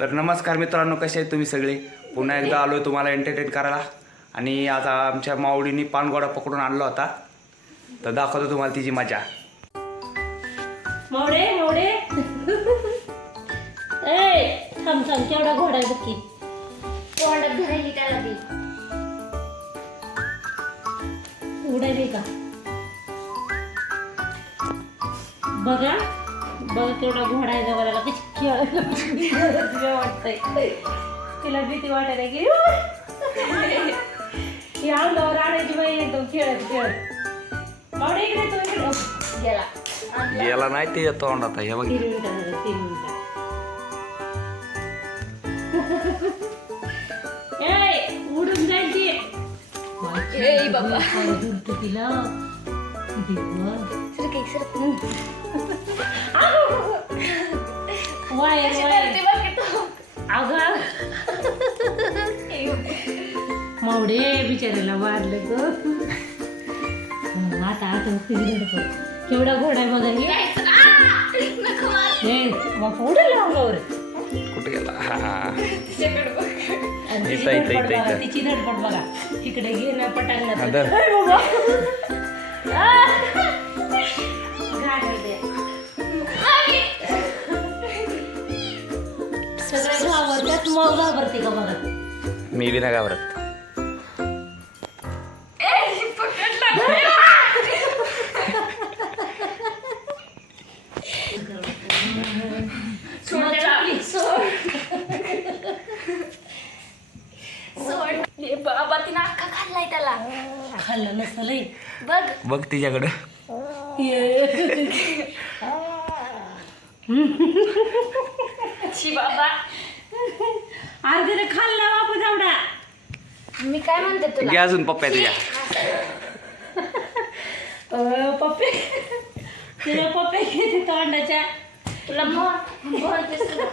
तर नमस्कार मित्रांनो, कसे आहेत तुम्ही सगळे. पुन्हा एकदा आलो आहे तुम्हाला एंटरटेन करायला. आणि आता आमच्या मावडीने पानगोडा पकडून आणला होता, तर दाखवतो तुम्हाला तिची मजा. मावडे मावडे ए थांब थांब, केवढा घोडा आहे बघ की. तोंडात धरायली त्याला ती. उडाली का बघा बघा, केवढा घोडा आहे जवळला. कशी खेळ वाटतंय तिला, भीती वाटायला की ही अंगावर आणायची बाई एकदम खेळत खेळत. मावडे इकडे तू इकडे गेला गेला नाही ते तोंडात. हे बघ 3 मिनिटं झालं, 3 मिनिटं. ए उडून जाईल ती. ए बाबा. उडतं तिला किती वर. सरक एक सरक. वायर कशी वायर करते बघ की तू. अगं मावडे बिचाऱ्याला मारलं ग. आता आता केवढा घोडा आहे बघा हे. जायचं. आ! नको मार. हे मग उडलं अंगावर. कुठे गेला. हा तिच्याकडे बघ. आणि तिची इथं, इथं, धडपड इथं, बघा, इथं. तिची धडपड बघा. इकडे घे ना पटांगणात. हा, धर. अरे बाबा. घाण आहे. सगळे घाबरतात, मग घाबरते का बघा. मी बी नाही घाबरत. ए पकडला. सोड त्याला. सोड. ए बाबा, तिनं अख्खा खाल्लाय त्याला. खाल्लं नसतं लई. बघ. बघ तिच्याकडं. शी बाबा. अर्धे खाल्ला बापू एवढा. मी काय म्हणते घे तुला. अजून पप्प्या तुझ्या. पप्पे तुला पप्पे घेते तोंडाच्या. तुला मोर दिसलं.